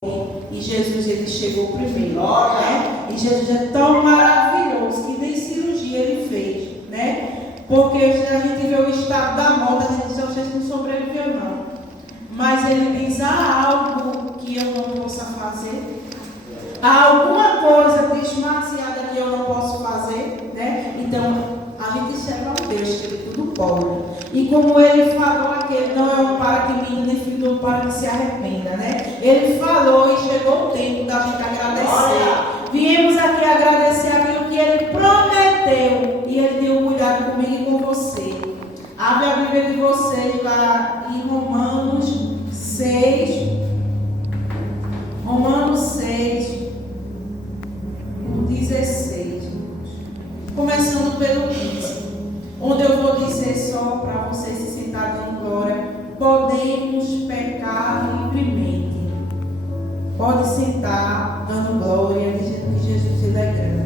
E Jesus, ele chegou primeiro, né? E Jesus é tão maravilhoso que nem cirurgia ele fez, né? Porque a gente vê o estado da morte, a gente diz, vocês não sobreviveu não. Mas ele diz, há algo que eu não possa fazer? Há alguma coisa desmaciada que eu não posso fazer, né? Então, a gente serve a Deus, que ele tudo pode. E como ele falou aqui, ele não é um para que menino, nem filho do para que se arrependa, né? Ele falou e chegou o tempo da gente agradecer. Viemos aqui agradecer aquilo que ele prometeu. E ele deu cuidado comigo e com você. Abre a Bíblia de vocês lá em Romanos 6. Romanos 6, 16. Começando pelo 15. Onde eu vou dizer só para você se sentar dando glória. Podemos pecar livremente. Pode sentar dando glória, dizendo que Jesus é grande.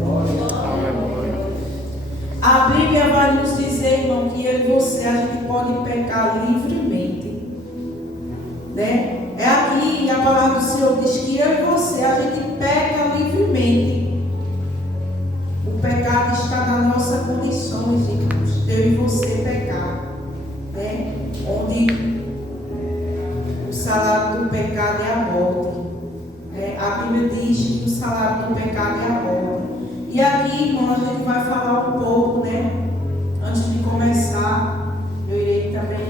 A Bíblia vai nos dizer, irmão, que eu e você, a gente pode pecar livremente. Né? É aqui a palavra do Senhor diz que eu e você, a gente peca livremente. O pecado está nas nossas condições, irmãos. Eu e você pecar. Né? Onde o salário do pecado é a morte. A Bíblia diz que o salário do pecado é a morte. E aqui, irmão, a gente vai falar um pouco, né? Antes de começar, eu irei também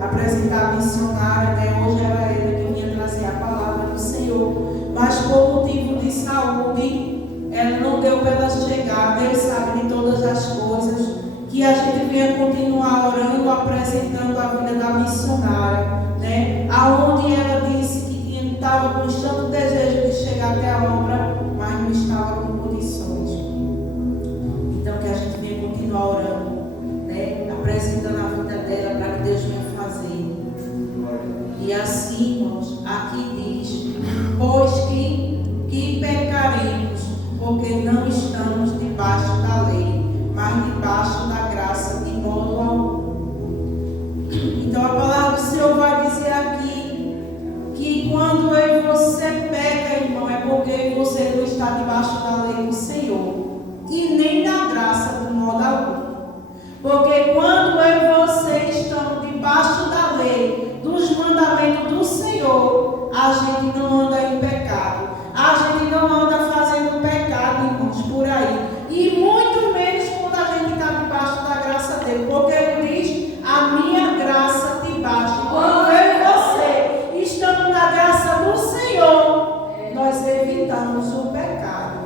apresentar a missionária, né? Hoje era ela que vinha trazer a palavra do Senhor. Mas por motivo de saúde, ela não deu para ela chegar. Deus sabe de todas as coisas. Que a gente venha continuar orando, apresentando a vida da missionária, né? Aonde ela disse que estava com tanto desejo de chegar até a obra, mas não estava com condições. Então que a gente venha continuar orando, né? Apresentando a vida dela para que Deus venha fazer. E assim, irmãos, aqui diz, pois que pecaremos, porque não estamos debaixo da lei, mas debaixo da graça de modo algum. Então a palavra do Senhor vai dizer aqui que quando eu e você peca, irmão, é porque você não está debaixo da lei do Senhor e nem da graça de modo algum. Porque quando eu e você estamos debaixo da lei, dos mandamentos do Senhor, a gente não anda em pecado. A gente não anda fazendo pecado, irmãos, por aí. E muito menos quando a gente está debaixo da graça dele. Porque ele diz, a minha graça te basta. Quando eu e você estamos na graça do Senhor, nós evitamos o pecado.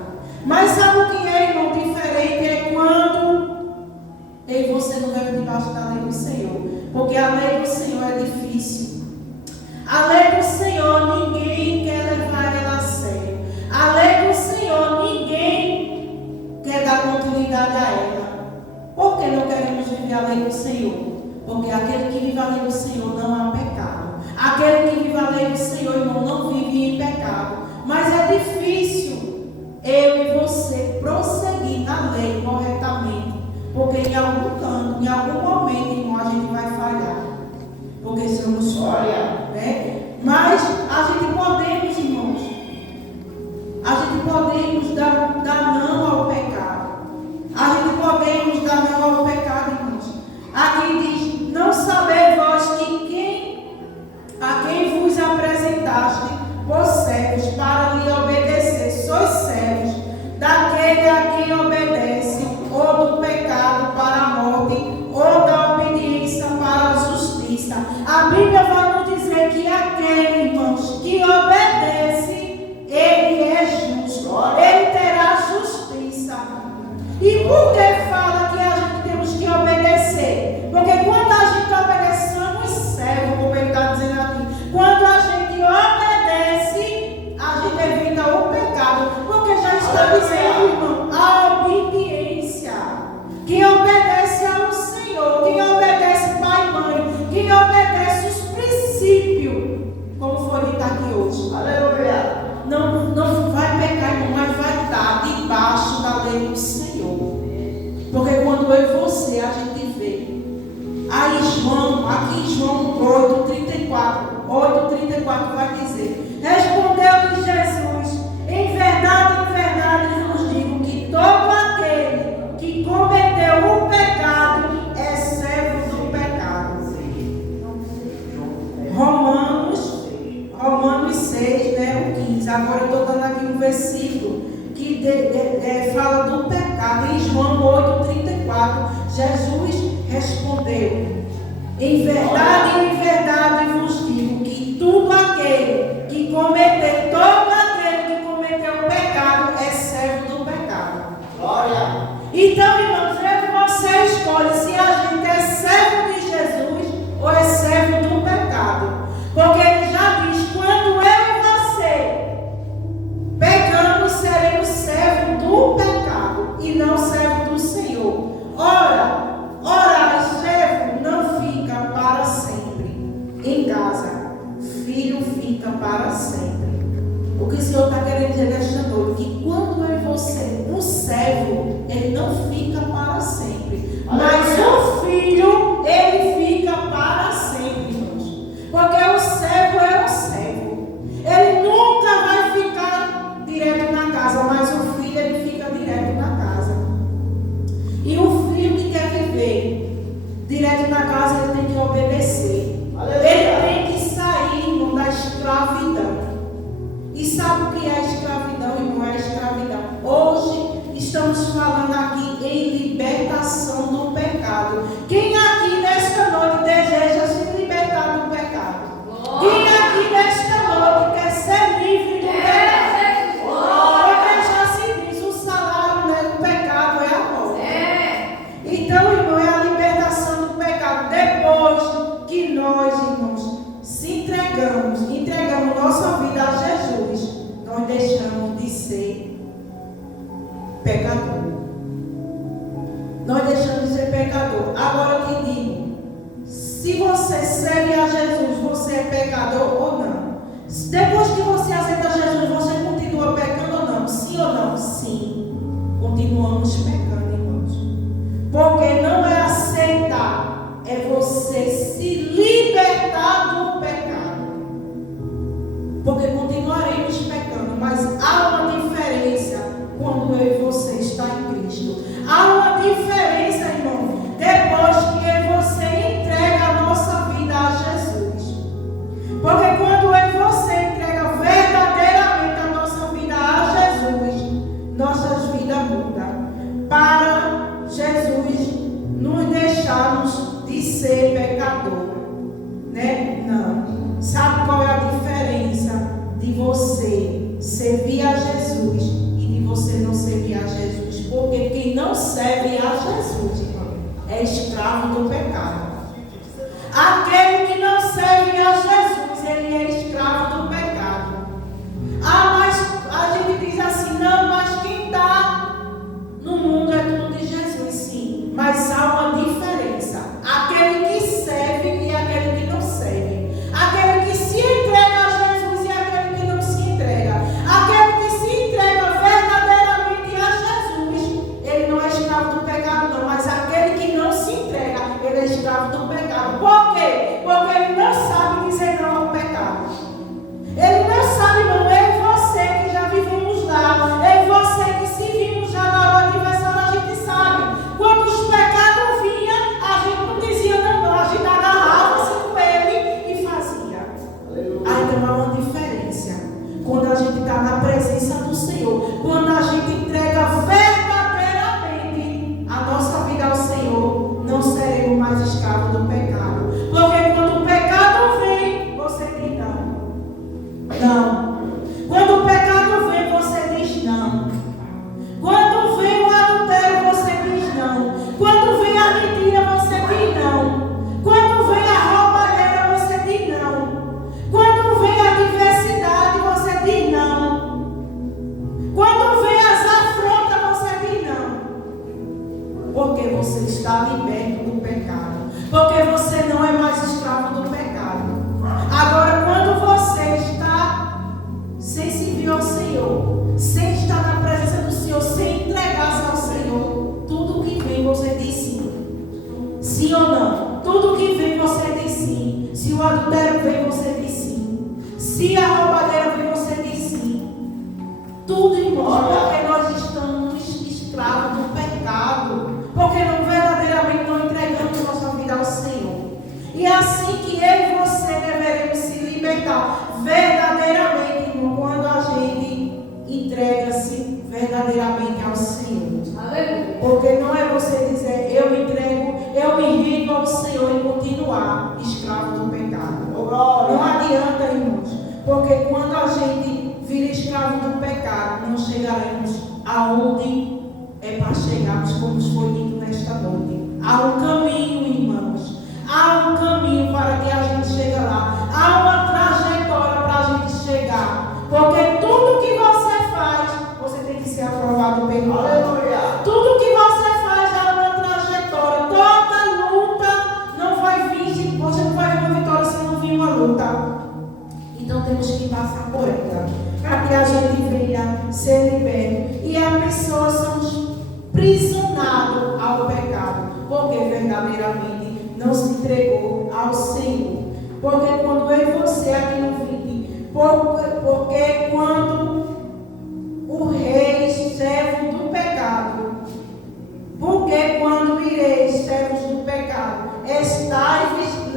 Mas sabe o que é, irmão, diferente? É quando eu e você não deve debaixo da lei do Senhor. Porque a lei do Senhor é difícil. A lei do Senhor, ninguém quer levar ela a sério. A lei do Senhor, ninguém quer dar continuidade a ela. Por que não queremos viver a lei do Senhor? Porque aquele que vive a lei do Senhor não há pecado. Aquele que vive a lei do Senhor, irmão, não vive em pecado. Mas é difícil eu e você prosseguir na lei corretamente. Porque em algum canto, em algum momento, irmão, a gente vai falhar. Porque somos falha, né? Mas a gente podemos, irmãos, a gente podemos dar não ao pecado. A gente podemos dar não ao pecado, irmãos. Aqui diz, não saber vós que a quem vos apresentaste por servos para lhe obedecer, sois servos daquele a quem obedece, ou do pecado para a morte, ou da obediência para a justiça. A Bíblia vai nos dizer que aquele, irmãos, que obedece, ele é justo, ele terá justiça. E por que fala que a gente temos que obedecer? Porque quando a gente obedece, somos servos, como ele está dizendo aqui. Quando a gente obedece, a gente evita o pecado. Porque já está dizendo, irmão, a obediência. Quem obedece ao Senhor, quem obedece pai e mãe, quem obedece os princípios, como foi dito aqui hoje. Aleluia. Não vai pecar, irmão, mas vai estar debaixo da lei do Senhor. Porque quando eu e você, a gente vê. Aí aqui João 8:34 vai dizer, respondeu-lhe 6, né, o 15. Agora eu estou dando aqui um versículo que fala do pecado. Em João 8,34, Jesus respondeu: em verdade vos digo que todo aquele que cometeu pecado é servo do pecado. Glória. Então, irmãos, você escolhe se a gente é servo de Jesus ou é servo do pecado. Porque ele já diz: quando eu e você pecamos, seremos servos do pecado e não servo do Senhor. Ora, servo não fica para sempre em casa, filho fica para sempre. O que o Senhor está querendo dizer nesta noite? Que quando é você, o servo, ele não fica para sempre. Mas o filho, ele fica para sempre, irmãos. Porque o servo é o servo. Ele nunca vai ficar direto na casa, mas o filho, ele fica direto na casa. E o filho que quer viver direto na casa, ele tem que obedecer. Ele tem que sair, irmão, da escravidão. E sabe o que é escravidão, irmão? É escravidão. Hoje estamos falando aqui em libertação do pecado. Quem aqui nesta noite deseja se libertar do pecado? Quem aqui nesta noite quer ser livre do pecado? Porque já se diz, o salário, né, do pecado é a morte. Então, irmão, é a libertação do pecado. Depois que nós, irmãos, entregamos nossa vida a Jesus, nós deixamos de ser pecador. Nós deixamos de ser pecador. Agora eu te digo, se você serve a Jesus, você é pecador ou não? Depois que você aceita Jesus, você continua pecando ou não? Sim ou não? Sim. Continuamos pecando, irmãos. Porque não é aceitar, é você se libertar do pecado. Porque continuaremos pecando, mas há uma diferença quando eu e você está em Cristo. Há uma diferença, irmão, depois que eu e você entrega a nossa vida a Jesus. Porque quando eu e você entrega verdadeiramente a nossa vida a Jesus, nossas vidas mudam. Para Jesus nos deixarmos de ser pecador, né? Não. Sabe qual é a diferença de você servir a Jesus e de você não servir a Jesus? Porque quem não serve a Jesus, irmão, é escravo do pecado. Aquele que não serve a Jesus, ele é escravo do pecado. Ah, mas a gente diz assim: não, mas quem está no mundo é tudo de Jesus. Sim, mas há uma diferença. Aquele que serve e aquele que não serve. Aquele que se entrega a Jesus e aquele que não se entrega. Aquele que se entrega verdadeiramente a Jesus, ele não é escravo do pecado, não. Mas aquele que não se entrega, ele é escravo do pecado. Por quê? Porque ele não sabe dizer não ao pecado. Ele não sabe, irmão. Eu e você que já vivemos lá, eu e você que se vimos já na hora de adversário, a gente sabe. Quando os pecados vinham, a gente não dizia não, a gente agarrava-se com ele e fazia. Aí tem uma diferença. Quando a gente está na presença do Senhor, quando a gente entrega verdadeiramente a nossa vida ao Senhor, não seremos mais escravos do pecado. Porque quando o pecado vem, você diz não. Não. Quando o pecado vem, você diz não. Quando vem o adultério, você diz não. Quando vem a mentira, você diz não. Quando vem a roubalheira, você diz não. Quando vem a diversidade, você diz não. Quando vem as afrontas, você diz não. Porque você está liberto do pecado. Porque você não é mais escravo do pecado. Agora, quando você está verdadeiramente ao Senhor. Aleluia. Porque não é você dizer, eu me entrego, eu me rendo ao Senhor e continuar escravo do pecado. Não adianta, irmãos, porque quando a gente vira escravo do pecado, não chegaremos aonde é para chegarmos, como foi dito nesta noite. Há um caminho, irmãos. Há um caminho para que a gente chegue lá. Há uma trajetória para a gente chegar. Porque tudo que você faz, você tem que ser aprovado pelo Aleluia. Tudo que você faz é uma trajetória. Toda luta não vai vir. Você não vai ver uma vitória se não vir uma luta. Então temos que passar por ela. Para que a gente venha ser liberto. E a pessoa somos prisionados ao pecado. Porque verdadeiramente não se entregou ao Senhor. Porque quando eu e você aqui no vídeo, porque quando o rei servo do pecado, porque quando ireis servos do pecado, estáis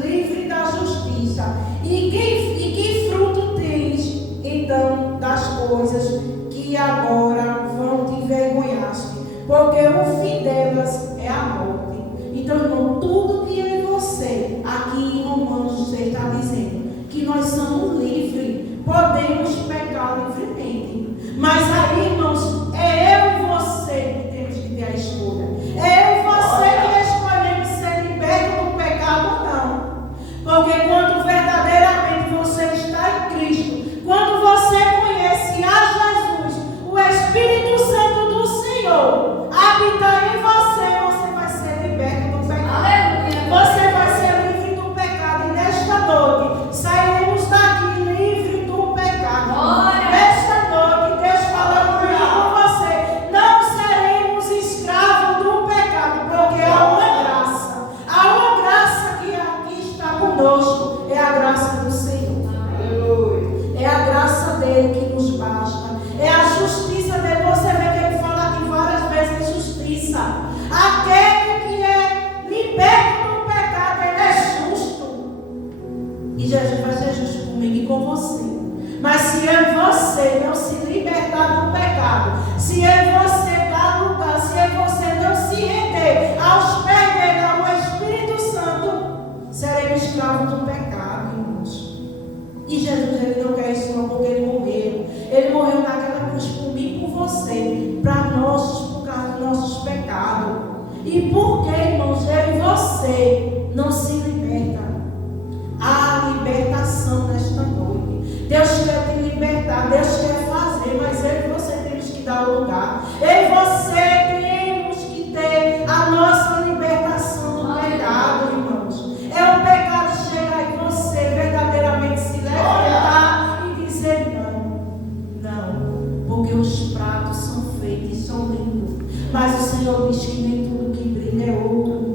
livres da justiça. E que fruto tens então das coisas que agora vão te envergonhar-te? Porque o fim delas é a morte. Então, irmão, tudo que eu e você, aqui em Romanos, você está dizendo que nós somos livres, podemos pecar livremente. Mas aí, irmãos, é eu e você que temos que ter a escolha. É eu e você que escolhemos ser libertos do pecado ou não. Porque quando verdadeiramente você está em Cristo, quando você conhece a Jesus, o Espírito Santo do Senhor habitar em você, você vai ser liberto do pecado. Aleluia. Você vai ser livre do pecado. E nesta noite sairemos daqui livre do pecado. Glória. Nesta noite Deus falando com você, não seremos escravos do pecado, porque há uma graça. Há uma graça que aqui está conosco. É a graça do Senhor. Aleluia. É a graça dele que nos basta. É a justiça dele. Você vê que ele fala aqui várias vezes em justiça. Aquele que é liberto do pecado, ele é justo. E Jesus vai ser justo comigo e com você. Mas se eu e você não se libertar do pecado, se eu e você dar lugar, se eu e você não se render aos pés dele, ao Espírito Santo, seremos escravos do pecado, irmãos. E Jesus, ele não quer isso não, porque ele morreu. Ele morreu naquela cruz por mim e por você, por causa dos nossos pecados. E por que, irmãos, eu e você não se liberta? Há libertação nesta noite. Deus quer te libertar, Deus quer fazer, mas eu e você temos que dar o lugar. Eu e você temos que ter a nossa libertação do pecado, irmãos. É o pecado chegar em você, verdadeiramente se levantar e dizer não, porque os pratos são feitos e são lindos. Mas o Senhor diz que nem tudo que brilha é ouro.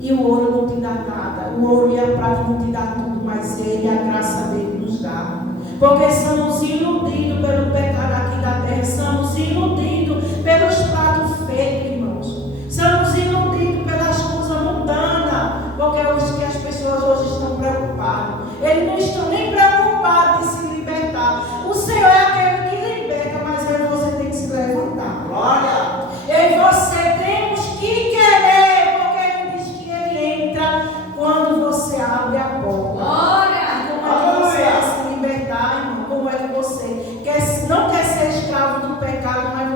E o ouro não te dá nada. O ouro e a prata não te dá tudo, mas Ele, a graça dele nos dá. Porque somos iludidos pelo pecado aqui da terra. Somos iludidos pelos pratos feitos, irmãos. Somos iludidos pelas coisas mundanas. Porque é isso que as pessoas hoje estão preocupadas. Eles não estão nem preocupados em se libertar. O Senhor é aquele que liberta, mas eu e você tem que se levantar. Glória! Eu e você temos que querer, porque Ele diz que Ele entra quando você abre a porta. Glória! Como é que você quer se libertar, irmão? Como é que você não quer ser escravo do pecado, mas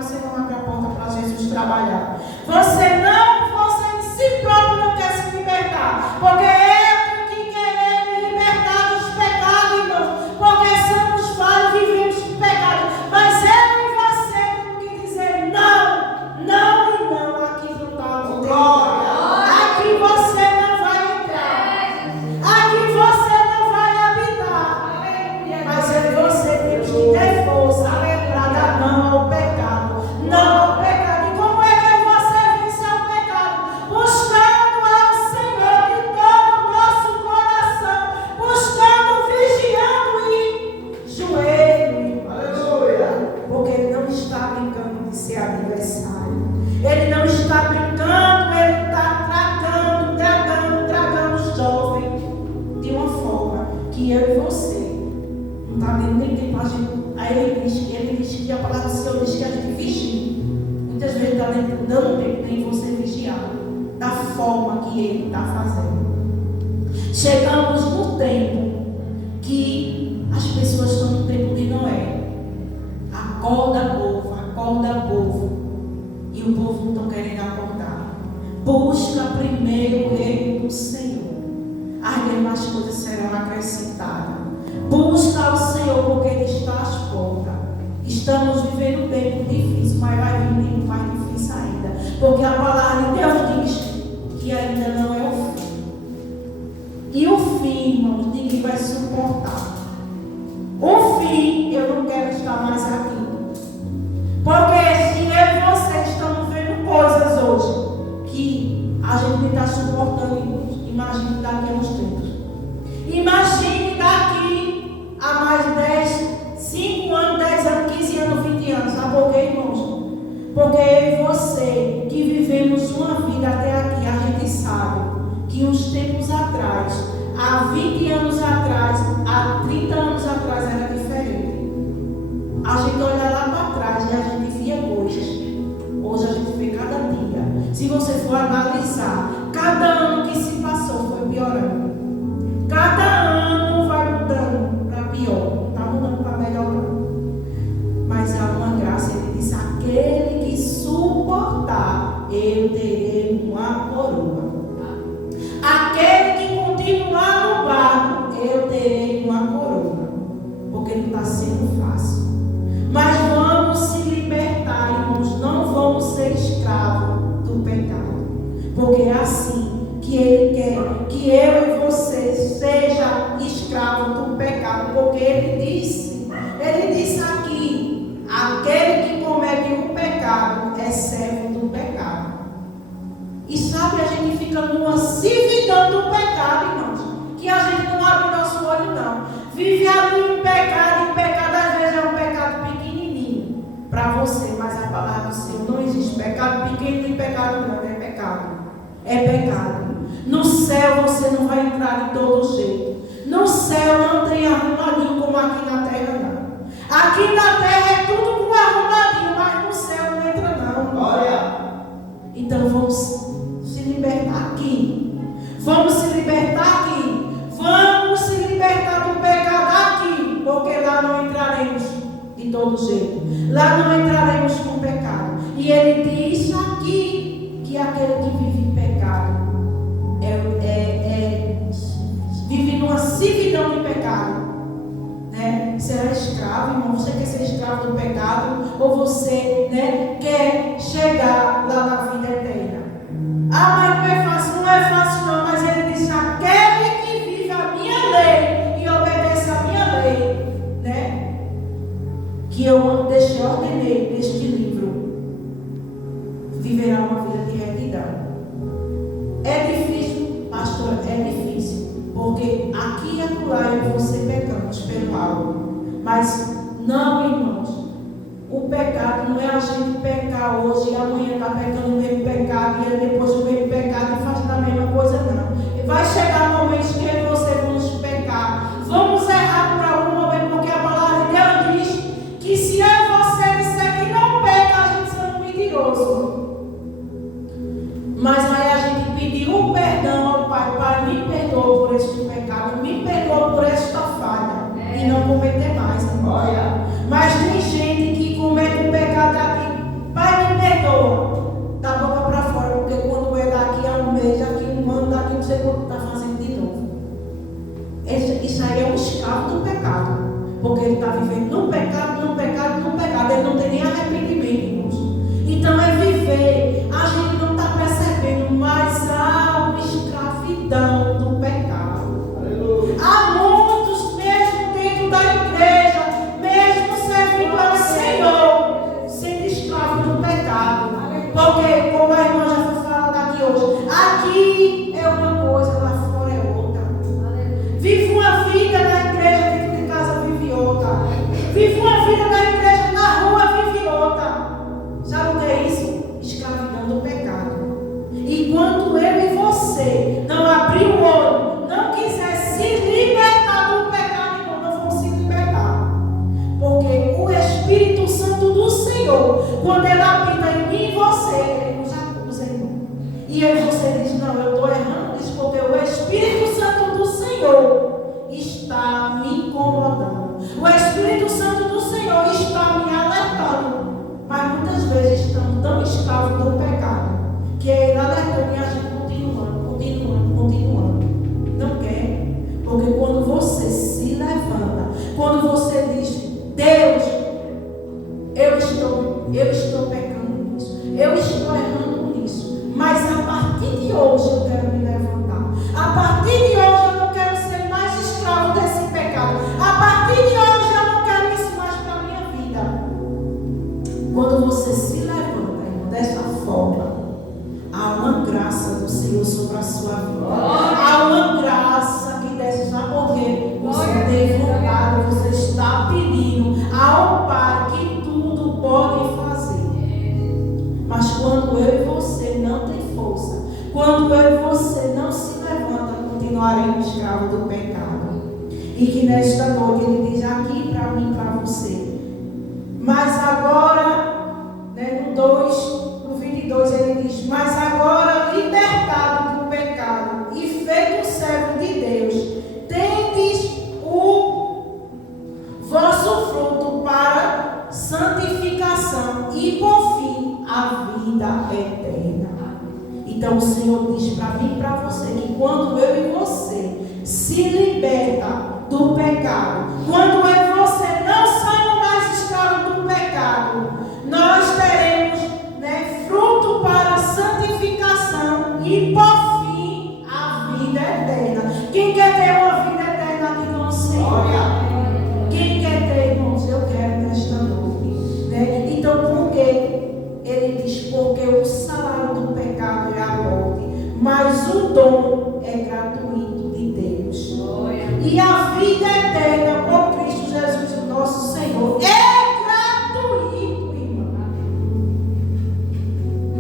naquele tempo ele diz que a palavra do Senhor diz que a gente vigia. Muitas vezes está dando tempo em você vigiar da forma que Ele está fazendo. Chegamos no tempo que as pessoas estão no tempo de Noé. Acorda, povo. E o povo não está querendo acordar. Busca primeiro o reino do Senhor. As demais coisas serão acrescentadas. Busca o Senhor porque Ele está às portas. Estamos vivendo um tempo difícil, mas vai vir um tempo mais difícil ainda. Porque a palavra de Deus diz que ainda não é o fim. E o fim, irmãos, ninguém vai suportar. O fim, eu não quero estar mais aqui. Porque se eu e você estamos vendo coisas hoje que a gente não está suportando, imagine daqui a uns tempos. Imagine daqui a mais 5 anos, 10 anos, 15 anos, 20 anos. Sabe por quê, irmãos? Porque eu e você, que vivemos uma vida até aqui, a gente sabe que uns tempos atrás, há 20 anos atrás, há 30 anos atrás era diferente. A gente olha lá para trás e a gente via coisas. Hoje a gente vê cada dia. Se você for analisar, cada ano que se passou foi piorando. Cada ano vai mudando para pior. Não está mudando para melhor não. Mas há uma graça, ele disse, aquele que suportar, eu terei uma coroa. Aquele que continuar no barco, eu terei uma coroa. Porque não está sendo fácil. Mas vamos se libertar, irmãos. Não vamos ser escravos do pecado. Porque é assim que Ele quer que eu e você seja escravos do pecado. Porque Ele disse aqui, aquele que comete o pecado é servo do pecado. E sabe, a gente fica numa cividão do pecado, irmãos, que a gente não abre nosso olho, não. Vive ali em pecado, e pecado às vezes é um pecado pequenininho para você, mas a palavra do Senhor não existe pecado pequeno e pecado grande, é pecado. É pecado. No céu você não vai entrar de todo jeito. No céu não tem arrumadinho como aqui na terra, não. Aqui na terra é tudo com arrumadinho, mas no céu não entra, não. Glória. Então vamos se libertar aqui. Vamos se libertar aqui. Vamos se libertar do pecado aqui. Porque lá não entraremos de todo jeito. Lá não entraremos com pecado. E Ele diz aqui que aquele que vive em pecado vive numa cividão de pecado, né? Será escravo, irmão. Você quer ser escravo do pecado ou você, né, quer chegar lá na vida eterna? Ah, mas não é fácil não, mas Ele diz, aquele que vive a minha lei e obedece a minha lei, né, que eu ordenei neste livro, viverá uma vida de retidão. É difícil, pastor, é difícil, porque aqui e acolá eu e você pecamos pelo algo, mas não, irmãos. O pecado não é a gente pecar hoje e amanhã está pecando o mesmo pecado e depois o mesmo pecado e fazendo a mesma coisa, não. Vai chegar momentos que eu e você vamos pecar. Vamos errar por algum momento, porque a palavra de Deus diz que se eu e você disser que não peca, a gente é um mentiroso. Mas aí a gente pediu o perdão ao Pai, Pai, me perdoa por este pecado, me perdoa por esta falha e não cometer mais. Olha. Mas tem gente que comete um pecado aqui, Pai, me perdoa, da boca para fora, porque quando é daqui a um mês, daqui a um ano, daqui não sei quanto está fazendo de novo. Isso aí é um escravo do pecado, porque ele está vivendo no pecado, ele não tem nem arrependimento, irmãos. Então é viver, a gente não está percebendo, mas há uma escravidão do pecado. Aleluia. Há muitos mesmo dentro da igreja, mesmo servindo ao Senhor, sendo escravo do pecado. Porque, como a irmã já foi falando aqui hoje, aqui é uma coisa, lá fora é outra. Vive uma vida na igreja, dentro de casa vive outra. Vive uma vida na igreja, na rua vive outra. Sabe o que é isso? Escravidão do pecado. E quando eu e você não abrir o olho, não quiser se libertar do pecado, então não vamos se libertar. E aí você diz, não, eu estou errando nisso porque o Espírito Santo do Senhor está me incomodando. O Espírito Santo do Senhor está me alertando. Mas muitas vezes estamos tão escravos do pecado que ele alertando e a gente continuando. Não quer. Porque quando você se levanta, quando você diz, Deus, eu estou pecando nisso, eu estou errando nisso, mas a partir de hoje eu quero me levantar. A partir de hoje eu não quero ser mais escravo desse pecado. A partir de hoje eu não quero isso mais para a minha vida. Quando você se levanta, irmão, dessa forma, há uma graça do Senhor sobre a sua vida. Há uma graça que desce, sabe por quê? Você tem vontade, você está pedindo ao Pai que tudo pode fazer. Mas quando eu e você não tem força, quando eu e você não se levanta, continuaremos escravos do pecado. E que nesta noite ele diz aqui para mim e para você. Mas agora, no 22 ele diz, mas agora libertado do pecado e feito servo de Deus, tendes o vosso fruto para santificação e por fim a vida eterna. Então o Senhor diz para mim e para você que quando eu e você se liberta do pecado, quando eu e você não somos mais escravos do pecado, nós teremos fruto para a santificação e por fim a vida eterna. Quem quer ter uma vida eterna aqui com o Senhor? Quem quer ter, irmãos? Eu quero nesta noite. Então por que ele diz? Porque o salário do pecado é a morte, mas o dom é gratuito de Deus. E a vida eterna por Cristo Jesus, o nosso Senhor, é gratuito, irmão.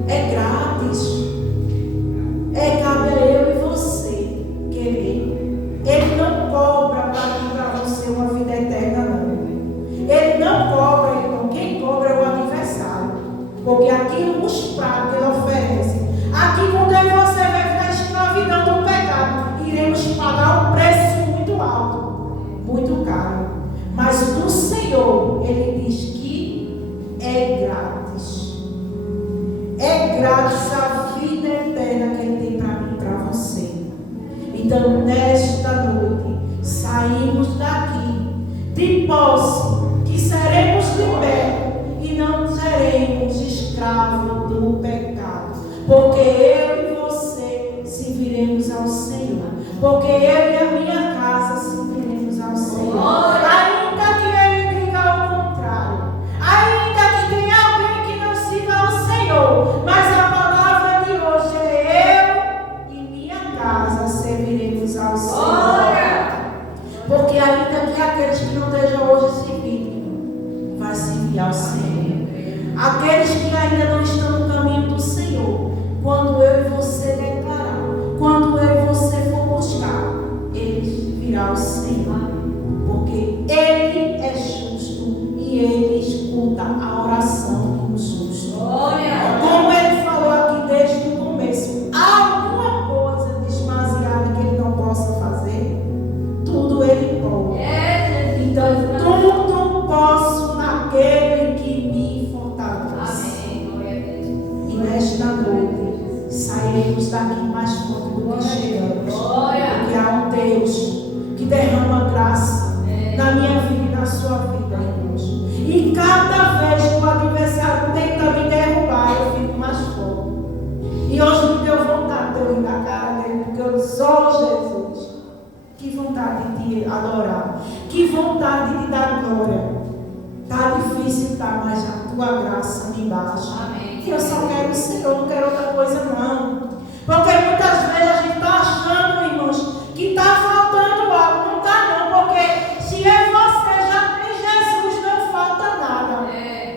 É grátis. Cabe a eu e você querer. Ele não cobra para você uma vida eterna, não. Ele não cobra, então quem cobra é o adversário. Porque aqui nos pratos que ele oferece, aqui quando eu e você vai ficar escravidão do pecado, iremos pagar um preço muito alto, muito caro. Mas do Senhor, ele diz que é grátis. É grátis a vida eterna que ele tem para mim e para você. Então, nesta noite, saímos daqui de posse que seremos libertos e não seremos escravos do pecado. Porque eu e você serviremos ao Senhor. Porque eu e a minha casa serviremos ao Senhor. Ainda que ele diga ao contrário, ainda que tenha alguém que não sirva ao Senhor, mas a palavra de hoje é eu e minha casa serviremos ao Senhor. Porque ainda que aqueles que não estejam hoje servindo, vai servir ao Senhor. Aqueles que ainda não estão no caminho do Senhor, quando eu e você declarar, quando eu e você for buscar, ele virá ao Senhor. Porque ele é justo e ele escuta a oração do justo. Como ele falou aqui desde o começo, há alguma coisa desmasiada que ele não possa fazer? Tudo ele pode. Então, tudo posso naquele que me fortalece. E nesta noite, sairemos daqui mais forte do que chegamos. Porque há um Deus que derrama graça na minha vida e na sua vida, irmãos. E cada vez que o adversário tenta me derrubar, eu fico mais forte. E hoje me deu vontade de eu rir na cara dele, porque eu disse, Jesus, que vontade de te adorar, que vontade de te dar glória. Está difícil, tá, mas a tua graça me baixa. E eu só quero o Senhor, não quero outra coisa não. Porque muitas vezes a gente está achando, irmãos, que está faltando algo. Não está não, porque se eu e você já tem Jesus, não falta nada.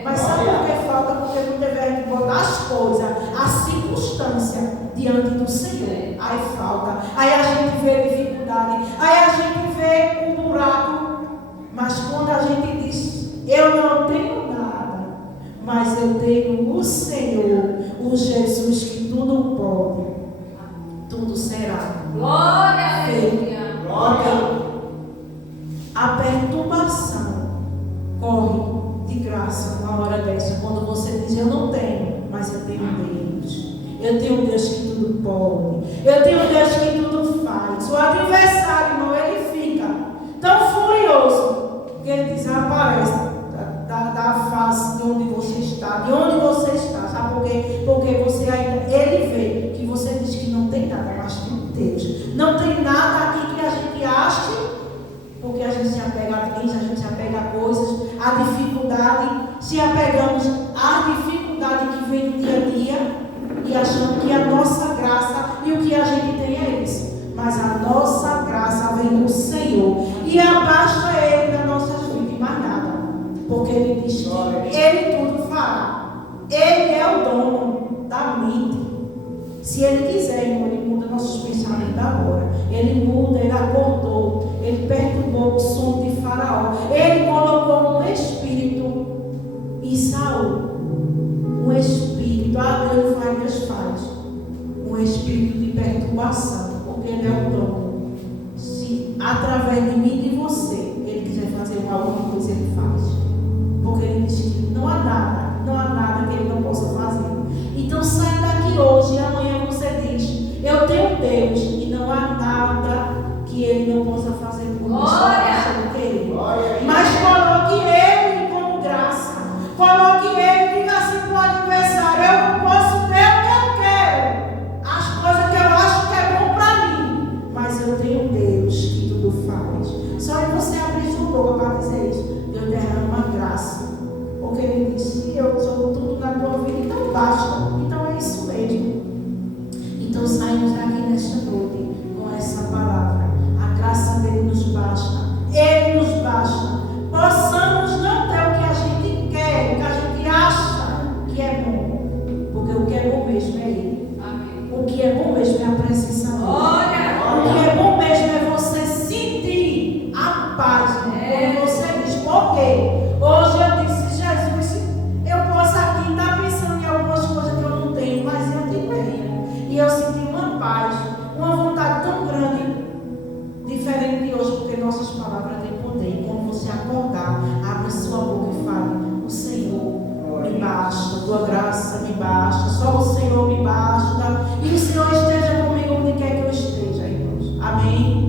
Mas sabe por que falta? Porque muitas vezes a gente bota as coisas, a circunstância diante do Senhor. Aí falta. Aí a gente vê dificuldade. Aí a gente vê um buraco. Mas quando a gente diz, eu não tenho nada, mas eu tenho o Senhor, o Jesus que tudo pode. tudo será Glória a feito. Deus. Glória. A perturbação corre de graça uma hora dessa, quando você diz: eu não tenho, mas eu tenho Deus. Eu tenho um Deus que tudo pode. Eu tenho um Deus que tudo faz. O adversário, irmão, ele fica tão furioso que ele desaparece da face de onde você está. De onde você está. Sabe por quê? Porque você ainda, ele vê que você diz que não tem nada, mas tem Deus. Não tem nada aqui que a gente ache, porque a gente se apega a bens, a gente se apega a coisas, a dificuldade, se apegamos à dificuldade que vem no dia a dia e achando que a nossa graça e o que a gente tem é isso. Mas a nossa graça vem do Senhor e abaixa Ele nas nossas vidas e mais nada, porque Ele diz que Ele tudo fará. Ele é o dono da mente. Se Ele quiser, irmão, Ele muda nossos pensamentos agora. Ele muda, Ele acordou, Ele perturbou o sono de Faraó. Ele colocou um espírito em Saul. Um espírito, Deus faz, Deus faz. Um espírito de perturbação, porque Ele é o dono. Se através de mim e de você, Ele quiser fazer alguma coisa, Ele faz. Porque Ele diz que não há nada que Ele não possa fazer. Então sai daqui hoje e amanhã você diz: eu tenho Deus e não há nada que Ele não possa fazer por mim. Mas coloque Ele como graça. Coloque Ele e diga assim para o adversário: eu não posso ter o que eu quero, as coisas que eu acho que é bom para mim, mas eu tenho Deus que tudo faz. Só que você abrir sua boca para dizer isso, Deus derrama graça. Porque Ele disse: eu sou tudo na tua vida, então basta. Então é isso mesmo. Então saímos daqui nesta noite com essa palavra. A graça dele nos basta. Ele nos basta. Possamos não ter o que a gente quer, o que a gente acha que é bom. Porque o que é bom mesmo é Ele. Amém. O que é bom mesmo é a presença dele. O que é bom mesmo é você sentir a paz. Quando você diz: por quê? Hoje eu disse: Jesus, eu posso aqui estar pensando em algumas coisas que eu não tenho, mas eu tenho. E eu senti uma paz, uma vontade tão grande, diferente de hoje, porque nossas palavras têm poder. E quando você acordar, abra sua boca e fale: o Senhor me basta, tua graça me basta, só o Senhor me basta. E o Senhor esteja comigo onde quer que eu esteja, irmãos. Amém.